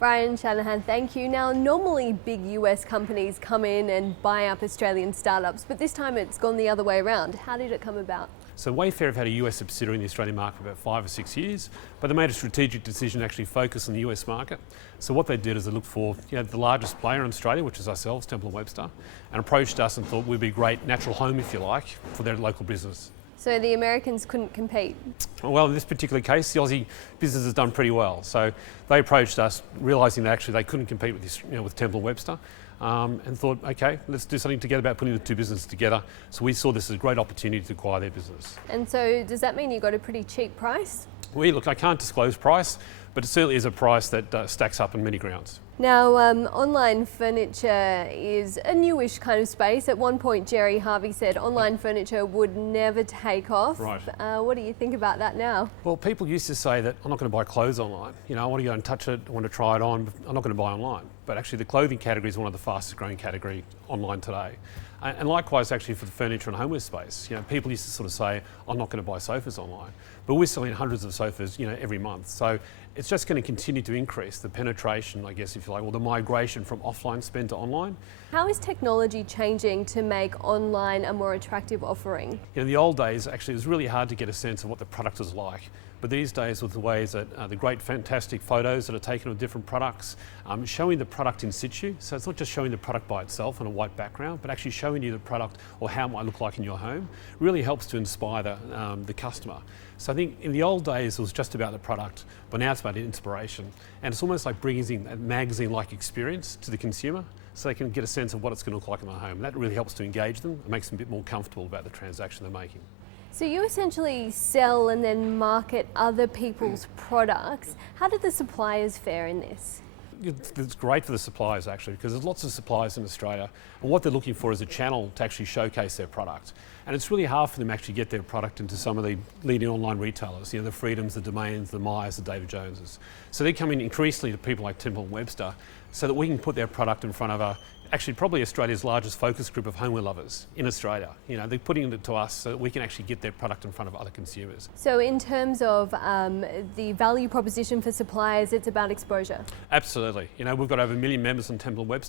Brian Shanahan, thank you. Now, normally big US companies come in and buy up Australian startups, but this time it's gone the other way around. How did it come about? So Wayfair have had a US subsidiary in the Australian market for about 5 or 6 years, but they made a strategic decision to actually focus on the US market. So what they did is they looked for the largest player in Australia, which is ourselves, Temple & Webster, and approached us and thought we'd be a great natural home, if you like, for their local business. So the Americans couldn't compete? Well, in this particular case, the Aussie business has done pretty well. So they approached us, realising that actually they couldn't compete with with Temple & Webster, and thought, okay, let's do something together about putting the two businesses together. So we saw this as a great opportunity to acquire their business. And so does that mean you got a pretty cheap price? Look, I can't disclose price, but it certainly is a price that stacks up on many grounds. Now, online furniture is a newish kind of space. At one point, Jerry Harvey said online furniture would never take off. Right. What do you think about that now? Well, people used to say that I'm not going to buy clothes online. I want to go and touch it, I want to try it on, I'm not going to buy online. But actually the clothing category is one of the fastest growing category online today. And likewise actually for the furniture and homeware space. People used to sort of say, I'm not going to buy sofas online. But we're selling hundreds of sofas, every month. So it's just going to continue to increase the penetration, I guess, if you like, or the migration from offline spend to online. How is technology changing to make online a more attractive offering? In the old days, actually, it was really hard to get a sense of what the product was like. But these days, with the ways that the great, fantastic photos that are taken of different products, showing the product in situ. So it's not just showing the product by itself on a white background, but actually showing you the product or how it might look like in your home, really helps to inspire the customer. So I think in the old days, it was just about the product, but now it's about inspiration. And it's almost like bringing a magazine-like experience to the consumer so they can get a sense of what it's going to look like in their home. That really helps to engage them and makes them a bit more comfortable about the transaction they're making. So you essentially sell and then market other people's products. How did the suppliers fare in this? It's great for the suppliers actually, because there's lots of suppliers in Australia and what they're looking for is a channel to actually showcase their product. And it's really hard for them to actually get their product into some of the leading online retailers, the Freedoms, the Domains, the Myers, the David Joneses. So they're coming increasingly to people like Temple & Webster so that we can put their product in front of actually probably Australia's largest focus group of homeware lovers in Australia. They're putting it to us so that we can actually get their product in front of other consumers. So in terms of the value proposition for suppliers, it's about exposure? Absolutely. We've got over 1 million members on Temple & Webster.